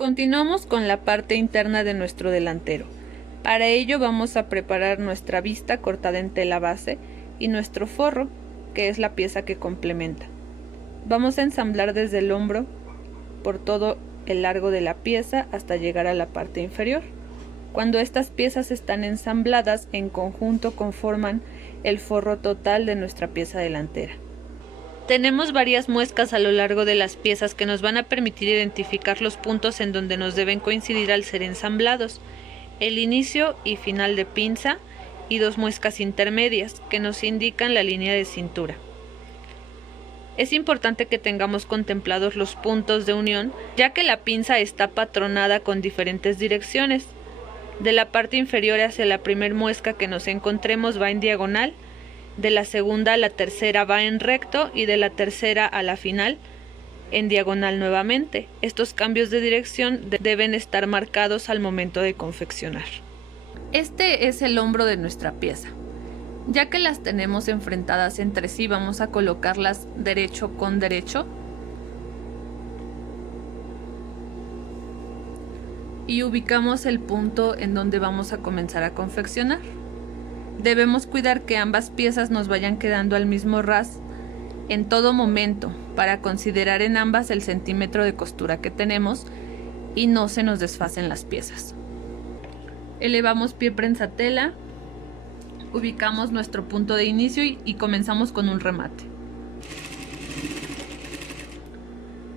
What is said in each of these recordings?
Continuamos con la parte interna de nuestro delantero. Para ello vamos a preparar nuestra vista cortada en tela base y nuestro forro, que es la pieza que complementa. Vamos a ensamblar desde el hombro por todo el largo de la pieza hasta llegar a la parte inferior. Cuando estas piezas están ensambladas en conjunto conforman el forro total de nuestra pieza delantera. Tenemos varias muescas a lo largo de las piezas que nos van a permitir identificar los puntos en donde nos deben coincidir al ser ensamblados, el inicio y final de pinza y 2 muescas intermedias que nos indican la línea de cintura. Es importante que tengamos contemplados los puntos de unión, ya que la pinza está patronada con diferentes direcciones. De la parte inferior hacia la primera muesca que nos encontremos va en diagonal, de la segunda a la tercera va en recto y de la tercera a la final en diagonal nuevamente. Estos cambios de dirección deben estar marcados al momento de confeccionar. Este es el hombro de nuestra pieza. Ya que las tenemos enfrentadas entre sí, vamos a colocarlas derecho con derecho y ubicamos el punto en donde vamos a comenzar a confeccionar. Debemos cuidar que ambas piezas nos vayan quedando al mismo ras en todo momento para considerar en ambas el centímetro de costura que tenemos y no se nos desfasen las piezas. Elevamos pie prensatela, ubicamos nuestro punto de inicio y comenzamos con un remate.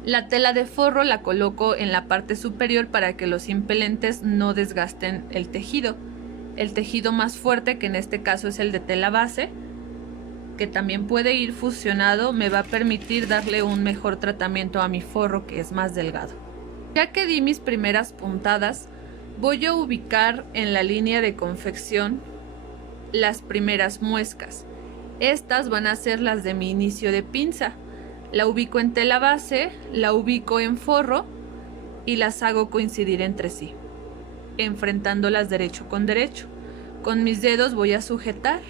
La tela de forro la coloco en la parte superior para que los impelentes no desgasten el tejido. El tejido más fuerte, que en este caso es el de tela base, que también puede ir fusionado, me va a permitir darle un mejor tratamiento a mi forro, que es más delgado. Ya que di mis primeras puntadas, voy a ubicar en la línea de confección las primeras muescas. Estas van a ser las de mi inicio de pinza. La ubico en tela base, la ubico en forro y las hago coincidir entre sí, enfrentándolas derecho con derecho. Con mis dedos voy a sujetar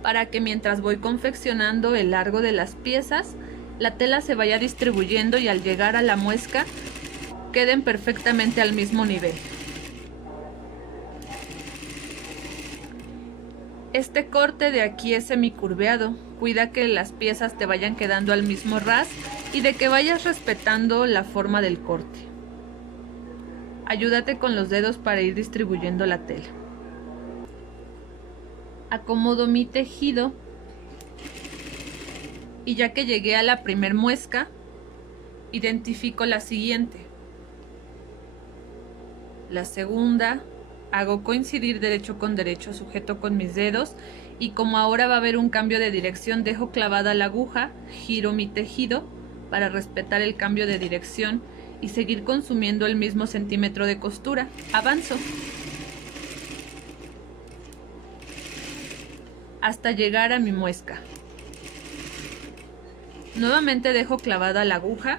para que mientras voy confeccionando el largo de las piezas, la tela se vaya distribuyendo y al llegar a la muesca queden perfectamente al mismo nivel. Este corte de aquí es semicurveado. Cuida que las piezas te vayan quedando al mismo ras y de que vayas respetando la forma del corte. Ayúdate con los dedos para ir distribuyendo la tela. Acomodo mi tejido y ya que llegué a la primer muesca, identifico la siguiente. La segunda, hago coincidir derecho con derecho, sujeto con mis dedos y como ahora va a haber un cambio de dirección, dejo clavada la aguja, giro mi tejido para respetar el cambio de dirección y seguir consumiendo el mismo centímetro de costura. Avanzo hasta llegar a mi muesca. Nuevamente dejo clavada la aguja,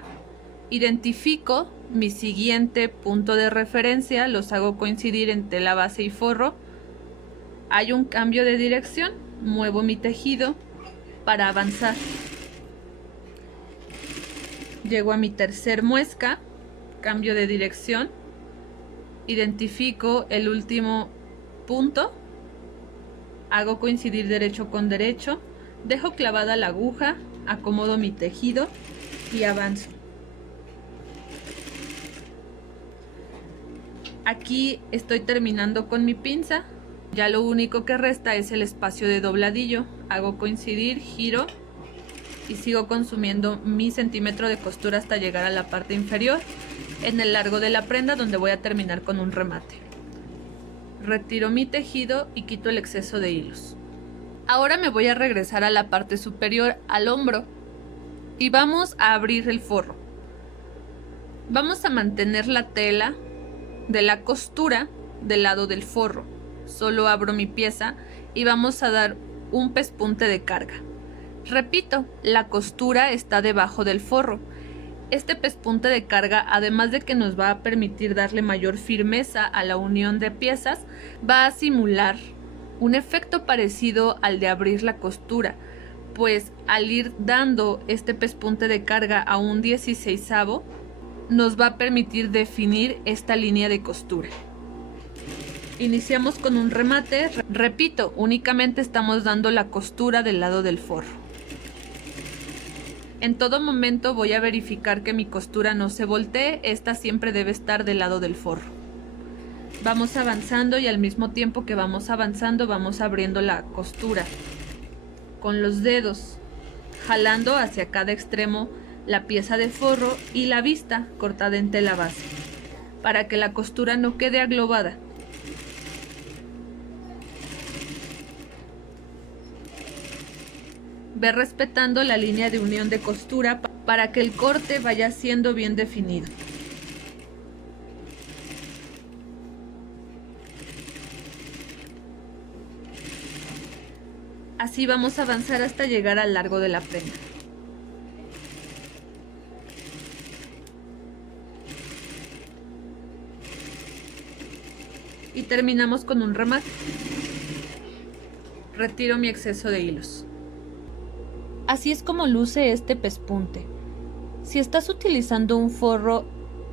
identifico mi siguiente punto de referencia, los hago coincidir en tela base y forro. Hay un cambio de dirección, muevo mi tejido para avanzar. Llego a mi tercer muesca, cambio de dirección, identifico el último punto, hago coincidir derecho con derecho, dejo clavada la aguja, acomodo mi tejido y avanzo. Aquí estoy terminando con mi pinza, ya lo único que resta es el espacio de dobladillo. Hago coincidir, giro y sigo consumiendo mi centímetro de costura hasta llegar a la parte inferior en el largo de la prenda, donde voy a terminar con un remate. Retiro mi tejido y quito el exceso de hilos. Ahora me voy a regresar a la parte superior, al hombro, y vamos a abrir el forro. Vamos a mantener la tela de la costura del lado del forro. Solo abro mi pieza y vamos a dar un pespunte de carga. Repito, la costura está debajo del forro. Este pespunte de carga, además de que nos va a permitir darle mayor firmeza a la unión de piezas, va a simular un efecto parecido al de abrir la costura, pues al ir dando este pespunte de carga a un 16avo, nos va a permitir definir esta línea de costura. Iniciamos con un remate. Repito, únicamente estamos dando la costura del lado del forro. En todo momento voy a verificar que mi costura no se voltee. Esta siempre debe estar del lado del forro. Vamos avanzando y al mismo tiempo que vamos avanzando vamos abriendo la costura con los dedos, jalando hacia cada extremo la pieza de forro y la vista cortada en tela base, para que la costura no quede aglobada. Ve respetando la línea de unión de costura para que el corte vaya siendo bien definido. Así vamos a avanzar hasta llegar al largo de la prenda. Y terminamos con un remate. Retiro mi exceso de hilos. Así es como luce este pespunte. Si estás utilizando un forro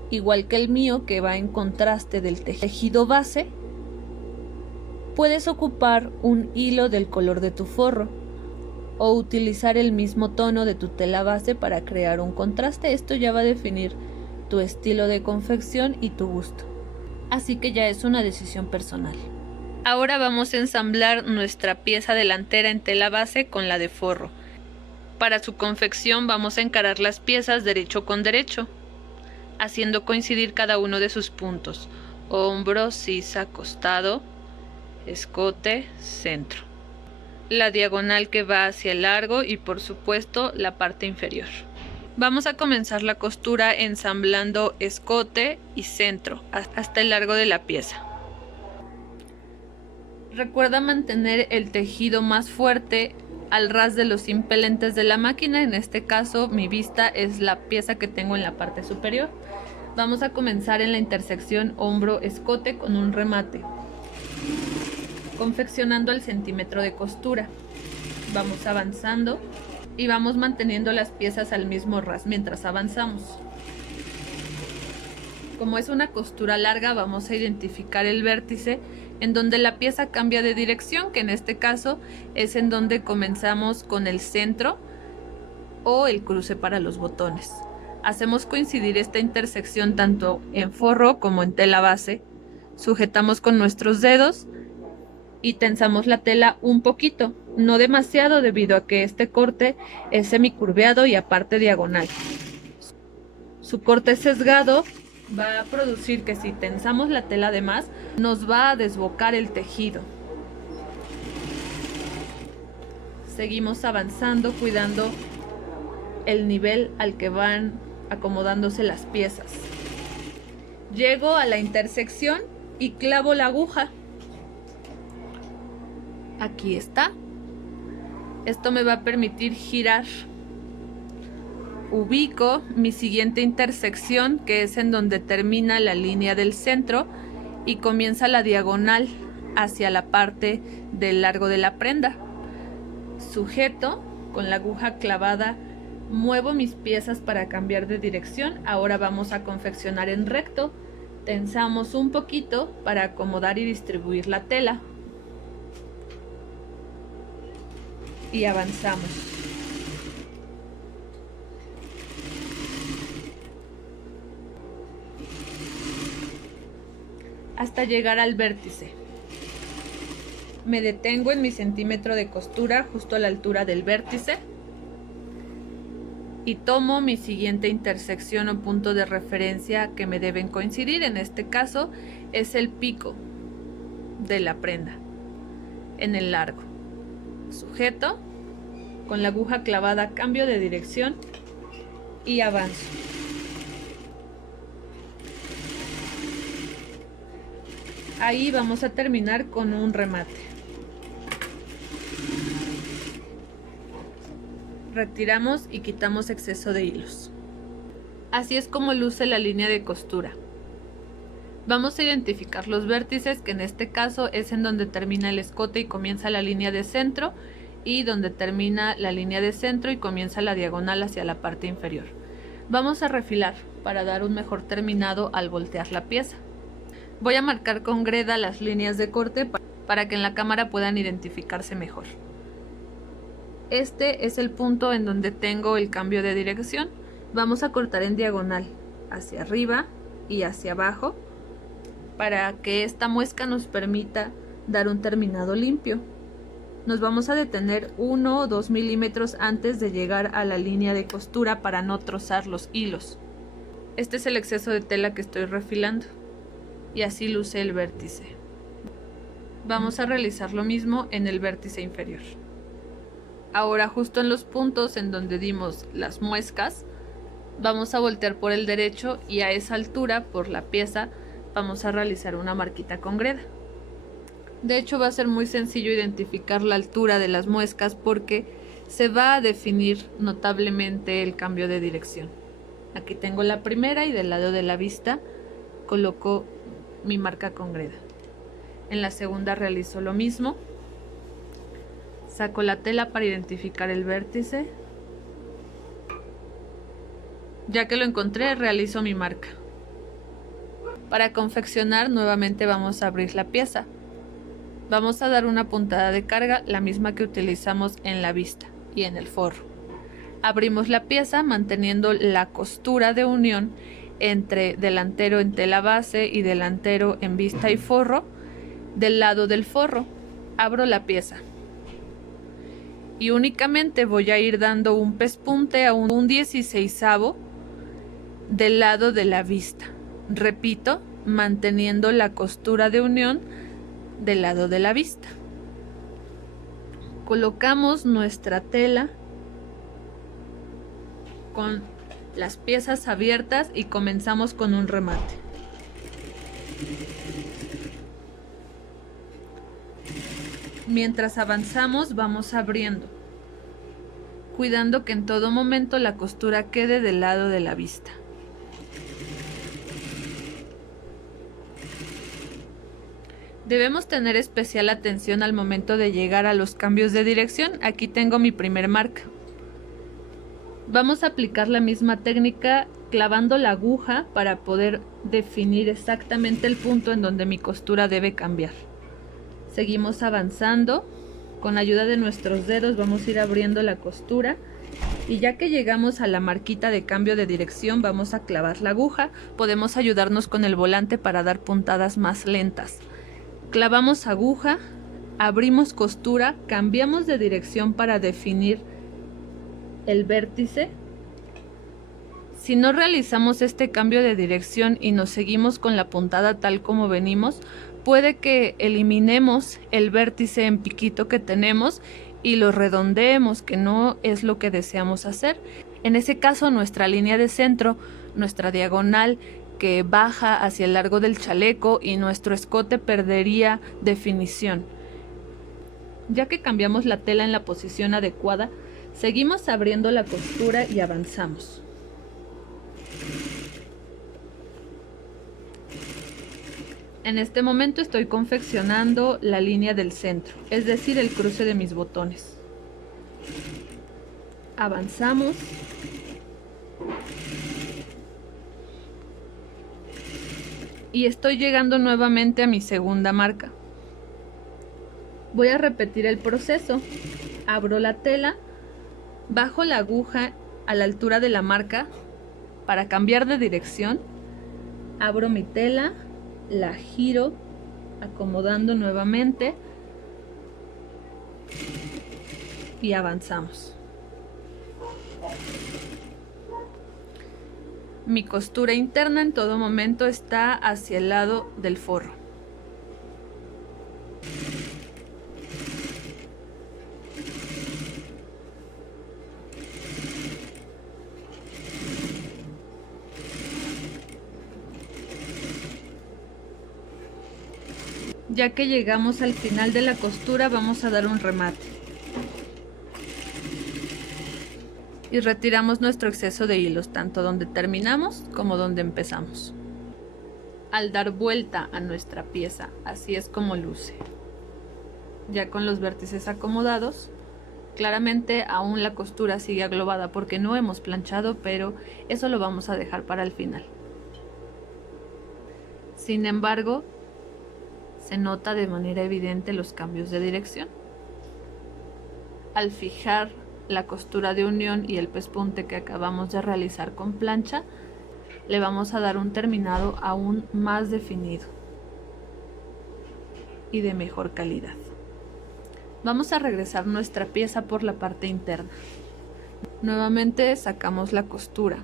igual que el mío, que va en contraste del tejido base, puedes ocupar un hilo del color de tu forro o utilizar el mismo tono de tu tela base para crear un contraste. Esto ya va a definir tu estilo de confección y tu gusto. Así que ya es una decisión personal. Ahora vamos a ensamblar nuestra pieza delantera en tela base con la de forro. Para su confección vamos a encarar las piezas derecho con derecho, haciendo coincidir cada uno de sus puntos: hombro, sisa, costado, escote, centro. La diagonal que va hacia el largo y por supuesto la parte inferior. Vamos a comenzar la costura ensamblando escote y centro hasta el largo de la pieza. Recuerda mantener el tejido más fuerte al ras de los impelentes de la máquina. En este caso mi vista es la pieza que tengo en la parte superior. Vamos a comenzar en la intersección hombro-escote con un remate, confeccionando el centímetro de costura. Vamos avanzando y vamos manteniendo las piezas al mismo ras mientras avanzamos. Como es una costura larga, vamos a identificar el vértice en donde la pieza cambia de dirección, que en este caso es en donde comenzamos con el centro o el cruce para los botones. Hacemos coincidir esta intersección tanto en forro como en tela base. Sujetamos con nuestros dedos y tensamos la tela un poquito, no demasiado, debido a que este corte es semicurveado y aparte diagonal. Su corte sesgado va a producir que si tensamos la tela de más, nos va a desbocar el tejido. Seguimos avanzando, cuidando el nivel al que van acomodándose las piezas. Llego a la intersección y clavo la aguja. Aquí está. Esto me va a permitir girar. Ubico mi siguiente intersección, que es en donde termina la línea del centro y comienza la diagonal hacia la parte del largo de la prenda. Sujeto con la aguja clavada, muevo mis piezas para cambiar de dirección. Ahora vamos a confeccionar en recto. Tensamos un poquito para acomodar y distribuir la tela. Y avanzamos. Hasta llegar al vértice. Me detengo en mi centímetro de costura justo a la altura del vértice y tomo mi siguiente intersección o punto de referencia que me deben coincidir. En este caso es el pico de la prenda en el largo. Sujeto con la aguja clavada, cambio de dirección y avanzo. Ahí vamos a terminar con un remate. Retiramos y quitamos exceso de hilos. Así es como luce la línea de costura. Vamos a identificar los vértices, que en este caso es en donde termina el escote y comienza la línea de centro, y donde termina la línea de centro y comienza la diagonal hacia la parte inferior. Vamos a refilar. para dar un mejor terminado al voltear la pieza. Voy a marcar con greda las líneas de corte para que en la cámara puedan identificarse mejor. Este es el punto en donde tengo el cambio de dirección. Vamos a cortar en diagonal hacia arriba y hacia abajo para que esta muesca nos permita dar un terminado limpio. Nos vamos a detener 1 o 2 milímetros antes de llegar a la línea de costura para no trozar los hilos. Este es el exceso de tela que estoy refilando y así luce el vértice. Vamos a realizar lo mismo en el vértice inferior. Ahora, justo en los puntos en donde dimos las muescas, vamos a voltear por el derecho y a esa altura, por la pieza, vamos a realizar una marquita con greda. De hecho, va a ser muy sencillo identificar la altura de las muescas porque se va a definir notablemente el cambio de dirección. Aquí tengo la primera y del lado de la vista coloco mi marca con greda. En la segunda realizo lo mismo. Saco la tela para identificar el vértice. Ya que lo encontré, realizo mi marca. Para confeccionar, nuevamente vamos a abrir la pieza. Vamos a dar una puntada de carga, la misma que utilizamos en la vista y en el forro. Abrimos la pieza manteniendo la costura de unión entre delantero en tela base y delantero en vista y forro. Del lado del forro, abro la pieza. Y únicamente voy a ir dando un pespunte a un 16avo del lado de la vista. Repito, manteniendo la costura de unión del lado de la vista. Colocamos nuestra tela con las piezas abiertas y comenzamos con un remate. Mientras avanzamos vamos abriendo, cuidando que en todo momento la costura quede del lado de la vista. Debemos tener especial atención al momento de llegar a los cambios de dirección. Aquí tengo mi primer marca. Vamos a aplicar la misma técnica clavando la aguja para poder definir exactamente el punto en donde mi costura debe cambiar. Seguimos avanzando, con ayuda de nuestros dedos vamos a ir abriendo la costura y ya que llegamos a la marquita de cambio de dirección vamos a clavar la aguja. Podemos ayudarnos con el volante para dar puntadas más lentas. Clavamos aguja, abrimos costura, cambiamos de dirección para definir el vértice. Si no realizamos este cambio de dirección y nos seguimos con la puntada tal como venimos, puede que eliminemos el vértice en piquito que tenemos y lo redondeemos, que no es lo que deseamos hacer. En ese caso, nuestra línea de centro, nuestra diagonal que baja hacia el largo del chaleco y nuestro escote perdería definición. Ya que cambiamos la tela en la posición adecuada, seguimos abriendo la costura y avanzamos. En este momento estoy confeccionando la línea del centro, es decir, el cruce de mis botones. Avanzamos. Y estoy llegando nuevamente a mi segunda marca. Voy a repetir el proceso. Abro la tela, bajo la aguja a la altura de la marca para cambiar de dirección. Abro mi tela, la giro acomodando nuevamente y avanzamos. Mi costura interna en todo momento está hacia el lado del forro. Ya que llegamos al final de la costura, vamos a dar un remate. Y retiramos nuestro exceso de hilos, tanto donde terminamos como donde empezamos. Al dar vuelta a nuestra pieza, así es como luce. Ya con los vértices acomodados, Claramente aún la costura sigue aglobada porque no hemos planchado, pero eso lo vamos a dejar para el final. Sin embargo, se nota de manera evidente los cambios de dirección. Al fijar la costura de unión y el pespunte que acabamos de realizar con plancha, le vamos a dar un terminado aún más definido y de mejor calidad. Vamos a regresar nuestra pieza por la parte interna. Nuevamente sacamos la costura.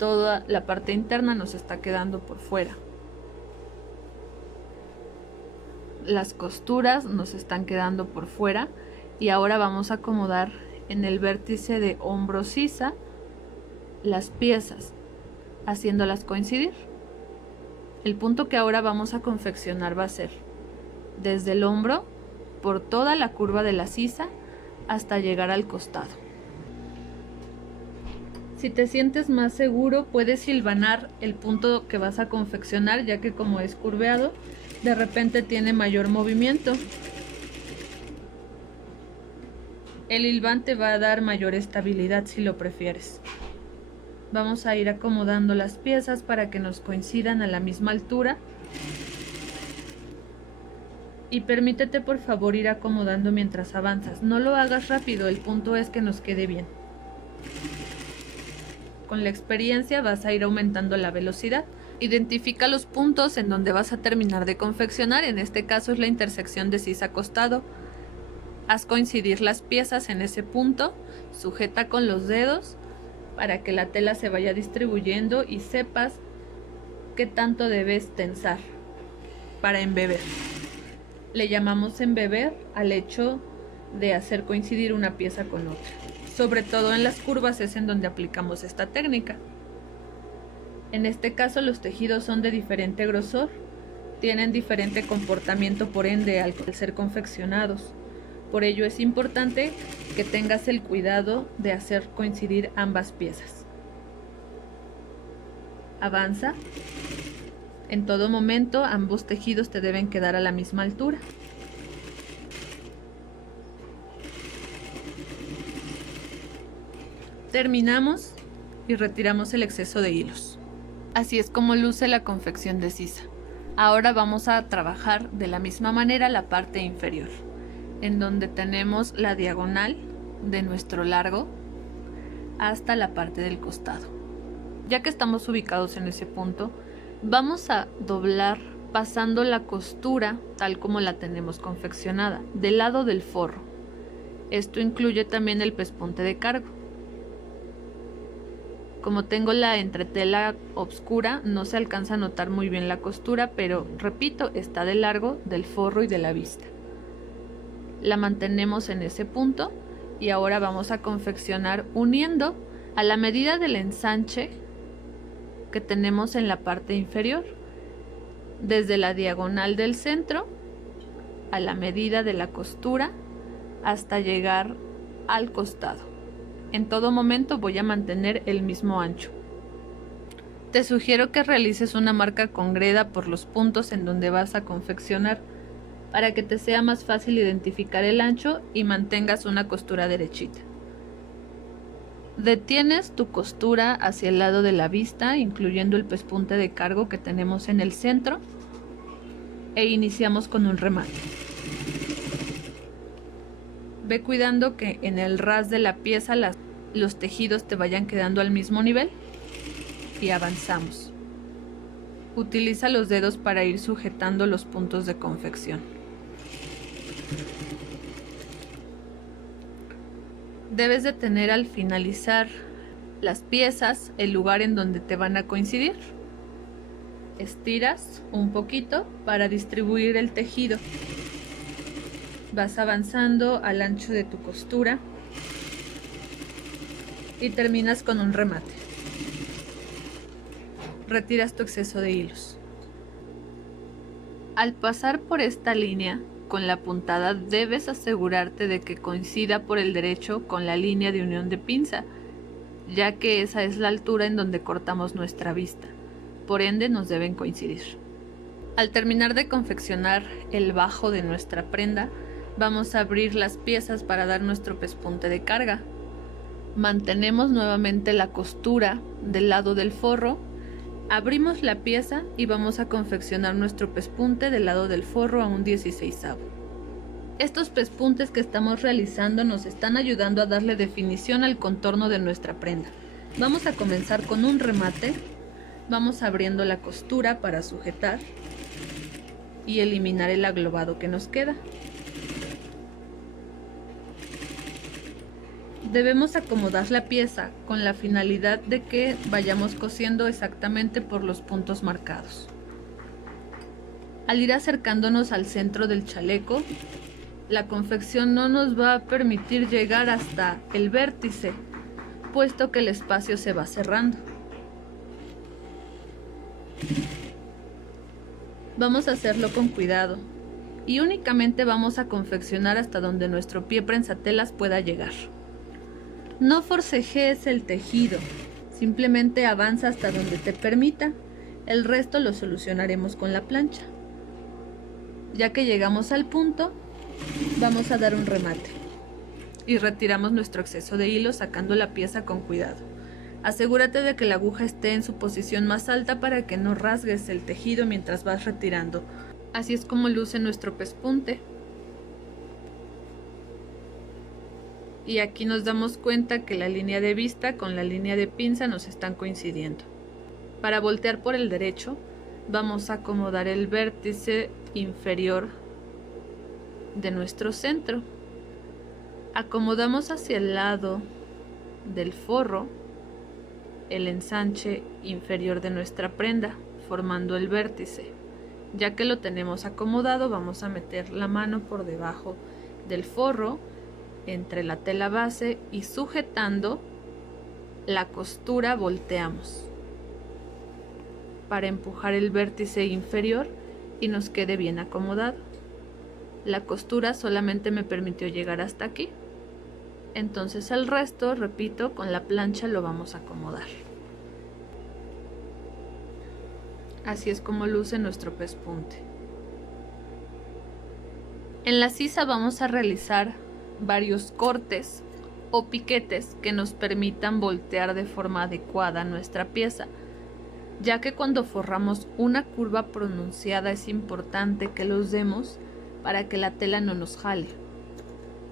Toda la parte interna nos está quedando por fuera. Las costuras nos están quedando por fuera y ahora vamos a acomodar en el vértice de hombro sisa las piezas, haciéndolas coincidir. El punto que ahora vamos a confeccionar va a ser desde el hombro por toda la curva de la sisa hasta llegar al costado. Si te sientes más seguro, puedes hilvanar el punto que vas a confeccionar, ya que como es curveado, de repente tiene mayor movimiento. El hilván te va a dar mayor estabilidad si lo prefieres. Vamos a ir acomodando las piezas para que nos coincidan a la misma altura. Y permítete por favor ir acomodando mientras avanzas. No lo hagas rápido, el punto es que nos quede bien. Con la experiencia vas a ir aumentando la velocidad. Identifica los puntos en donde vas a terminar de confeccionar, en este caso es la intersección de sisa costado. Haz coincidir las piezas en ese punto, sujeta con los dedos para que la tela se vaya distribuyendo y sepas qué tanto debes tensar para embeber. Le llamamos embeber al hecho de hacer coincidir una pieza con otra. Sobre todo en las curvas es en donde aplicamos esta técnica. En este caso los tejidos son de diferente grosor, tienen diferente comportamiento por ende al ser confeccionados. Por ello es importante que tengas el cuidado de hacer coincidir ambas piezas. Avanza. En todo momento ambos tejidos te deben quedar a la misma altura. Terminamos y retiramos el exceso de hilos. Así es como luce la confección de sisa. Ahora vamos a trabajar de la misma manera la parte inferior, en donde tenemos la diagonal de nuestro largo hasta la parte del costado. Ya que estamos ubicados en ese punto, vamos a doblar pasando la costura tal como la tenemos confeccionada, del lado del forro. Esto incluye también el pespunte de cargo. Como tengo la entretela oscura, no se alcanza a notar muy bien la costura, pero repito, está de largo del forro y de la vista. La mantenemos en ese punto y ahora vamos a confeccionar uniendo a la medida del ensanche que tenemos en la parte inferior, desde la diagonal del centro a la medida de la costura hasta llegar al costado. En todo momento voy a mantener el mismo ancho. Te sugiero que realices una marca con greda por los puntos en donde vas a confeccionar para que te sea más fácil identificar el ancho y mantengas una costura derechita. Detienes tu costura hacia el lado de la vista, incluyendo el pespunte de cargo que tenemos en el centro, e iniciamos con un remate. Ve cuidando que en el ras de la pieza los tejidos te vayan quedando al mismo nivel y avanzamos. Utiliza los dedos para ir sujetando los puntos de confección. Debes de tener al finalizar las piezas el lugar en donde te van a coincidir. Estiras un poquito para distribuir el tejido. Vas avanzando al ancho de tu costura y terminas con un remate. Retiras tu exceso de hilos. Al pasar por esta línea con la puntada debes asegurarte de que coincida por el derecho con la línea de unión de pinza, ya que esa es la altura en donde cortamos nuestra vista. Por ende nos deben coincidir. Al terminar de confeccionar el bajo de nuestra prenda, Vamos a abrir las piezas para dar nuestro pespunte de carga. Mantenemos nuevamente la costura del lado del forro, abrimos la pieza y vamos a confeccionar nuestro pespunte del lado del forro a un 16avo. Estos pespuntes que estamos realizando nos están ayudando a darle definición al contorno de nuestra prenda. Vamos a comenzar con un remate, vamos abriendo la costura para sujetar y eliminar el aglobado que nos queda. Debemos acomodar la pieza con la finalidad de que vayamos cosiendo exactamente por los puntos marcados. Al ir acercándonos al centro del chaleco, la confección no nos va a permitir llegar hasta el vértice, puesto que el espacio se va cerrando. Vamos a hacerlo con cuidado y únicamente vamos a confeccionar hasta donde nuestro pie prensatelas pueda llegar. No forcejees el tejido, simplemente avanza hasta donde te permita, el resto lo solucionaremos con la plancha. Ya que llegamos al punto, vamos a dar un remate y retiramos nuestro exceso de hilo sacando la pieza con cuidado. Asegúrate de que la aguja esté en su posición más alta para que no rasgues el tejido mientras vas retirando. Así es como luce nuestro pespunte. Y aquí nos damos cuenta que la línea de vista con la línea de pinza nos están coincidiendo. Para voltear por el derecho, vamos a acomodar el vértice inferior de nuestro centro. Acomodamos hacia el lado del forro el ensanche inferior de nuestra prenda, formando el vértice. Ya que lo tenemos acomodado, vamos a meter la mano por debajo del forro, entre la tela base y sujetando la costura volteamos para empujar el vértice inferior y nos quede bien acomodado. La costura solamente me permitió llegar hasta aquí, entonces el resto, repito, con la plancha lo vamos a acomodar. Así es como luce nuestro pespunte. En la sisa vamos a realizar varios cortes o piquetes que nos permitan voltear de forma adecuada nuestra pieza, ya que cuando forramos una curva pronunciada es importante que los demos para que la tela no nos jale.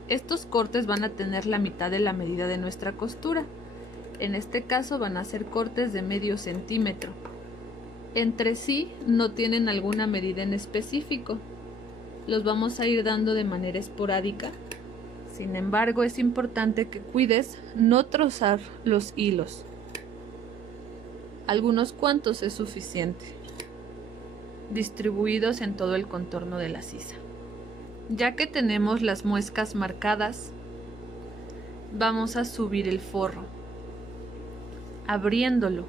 Estos cortes van a tener la mitad de la medida de nuestra costura. En este caso van a ser cortes de medio centímetro. Entre sí no tienen alguna medida en específico. Los vamos a ir dando de manera esporádica. Sin embargo, es importante que cuides no trozar los hilos. Algunos cuantos es suficiente, distribuidos en todo el contorno de la sisa. Ya que tenemos las muescas marcadas, vamos a subir el forro, abriéndolo,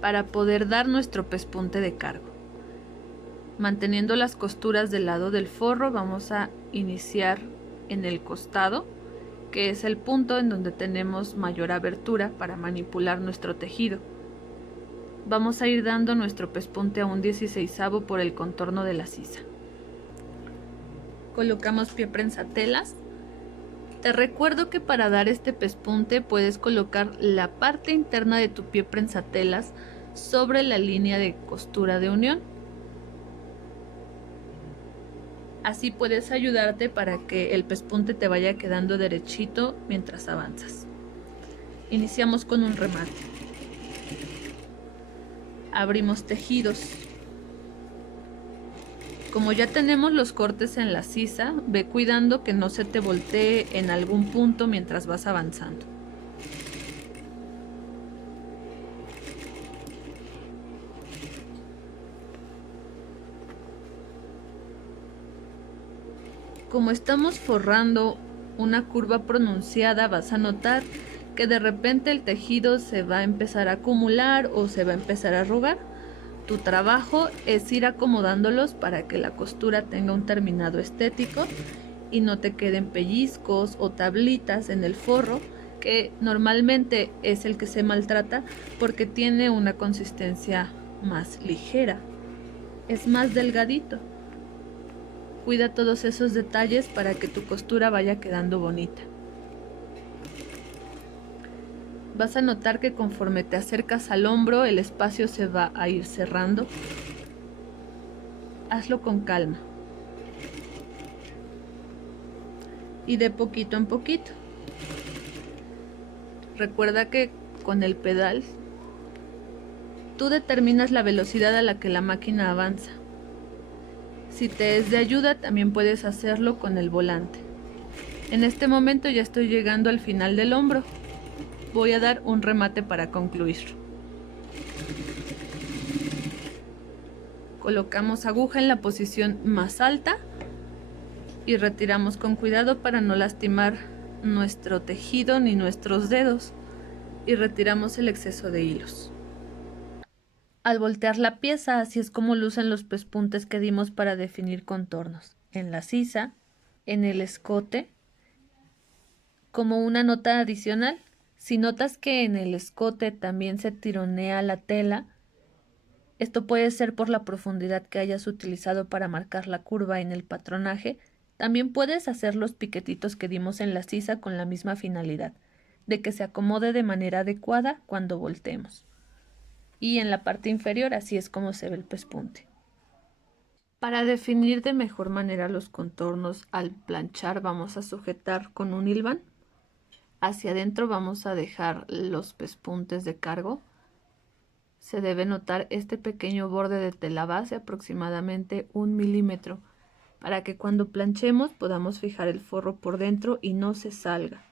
para poder dar nuestro pespunte de cargo. Manteniendo las costuras del lado del forro, vamos a iniciar en el costado, que es el punto en donde tenemos mayor abertura para manipular nuestro tejido. Vamos a ir dando nuestro pespunte a un 16avo por el contorno de la sisa. Colocamos pie prensatelas. Te recuerdo que para dar este pespunte puedes colocar la parte interna de tu pie prensatelas sobre la línea de costura de unión. Así puedes ayudarte para que el pespunte te vaya quedando derechito mientras avanzas. Iniciamos con un remate. Abrimos tejidos. Como ya tenemos los cortes en la sisa, ve cuidando que no se te voltee en algún punto mientras vas avanzando. Como estamos forrando una curva pronunciada, vas a notar que de repente el tejido se va a empezar a acumular o se va a empezar a arrugar. Tu trabajo es ir acomodándolos para que la costura tenga un terminado estético y no te queden pellizcos o tablitas en el forro, que normalmente es el que se maltrata porque tiene una consistencia más ligera, es más delgadito. Cuida todos esos detalles para que tu costura vaya quedando bonita. Vas a notar que conforme te acercas al hombro, el espacio se va a ir cerrando. Hazlo con calma. Y de poquito en poquito. Recuerda que con el pedal tú determinas la velocidad a la que la máquina avanza. Si te es de ayuda, también puedes hacerlo con el volante. En este momento ya estoy llegando al final del hombro. Voy a dar un remate para concluir. Colocamos aguja en la posición más alta y retiramos con cuidado para no lastimar nuestro tejido ni nuestros dedos, y retiramos el exceso de hilos. Al voltear la pieza, así es como lucen los pespuntes que dimos para definir contornos, en la sisa, en el escote. Como una nota adicional, si notas que en el escote también se tironea la tela, esto puede ser por la profundidad que hayas utilizado para marcar la curva en el patronaje. También puedes hacer los piquetitos que dimos en la sisa con la misma finalidad, de que se acomode de manera adecuada cuando volteemos. Y en la parte inferior así es como se ve el pespunte. Para definir de mejor manera los contornos al planchar, vamos a sujetar con un hilván. Hacia adentro vamos a dejar los pespuntes de cargo. Se debe notar este pequeño borde de tela base, aproximadamente 1 milímetro, para que cuando planchemos podamos fijar el forro por dentro y no se salga.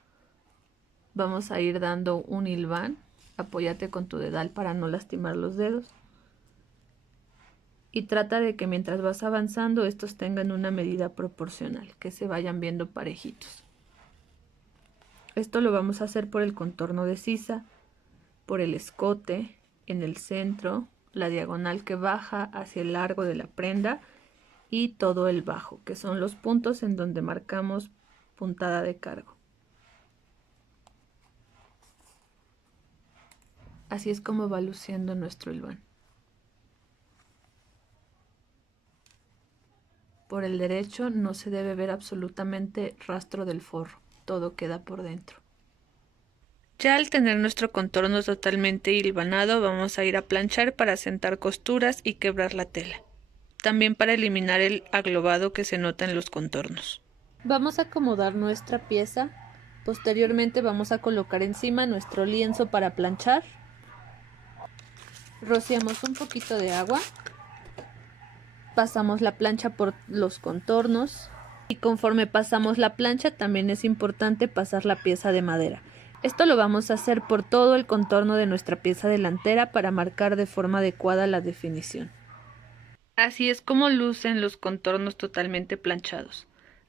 Vamos a ir dando un hilván. Apóyate con tu dedal para no lastimar los dedos. Y trata de que mientras vas avanzando estos tengan una medida proporcional, que se vayan viendo parejitos. Esto lo vamos a hacer por el contorno de sisa, por el escote, en el centro, la diagonal que baja hacia el largo de la prenda y todo el bajo, que son los puntos en donde marcamos puntada de cargo. Así es como va luciendo nuestro hilván. Por el derecho no se debe ver absolutamente rastro del forro, todo queda por dentro. Ya al tener nuestro contorno totalmente hilvanado, vamos a ir a planchar para asentar costuras y quebrar la tela. También para eliminar el aglobado que se nota en los contornos. Vamos a acomodar nuestra pieza. Posteriormente vamos a colocar encima nuestro lienzo para planchar. Rociamos un poquito de agua. Pasamos la plancha por los contornos. Y conforme pasamos la plancha, también es importante pasar la pieza de madera. Esto lo vamos a hacer por todo el contorno de nuestra pieza delantera para marcar de forma adecuada la definición. Así es como lucen los contornos totalmente planchados.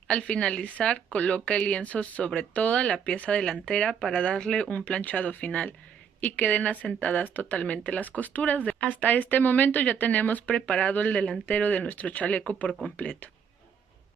Al finalizar, coloca el lienzo sobre toda la pieza delantera para darle un planchado final y queden asentadas totalmente las costuras. Hasta este momento ya tenemos preparado el delantero de nuestro chaleco por completo.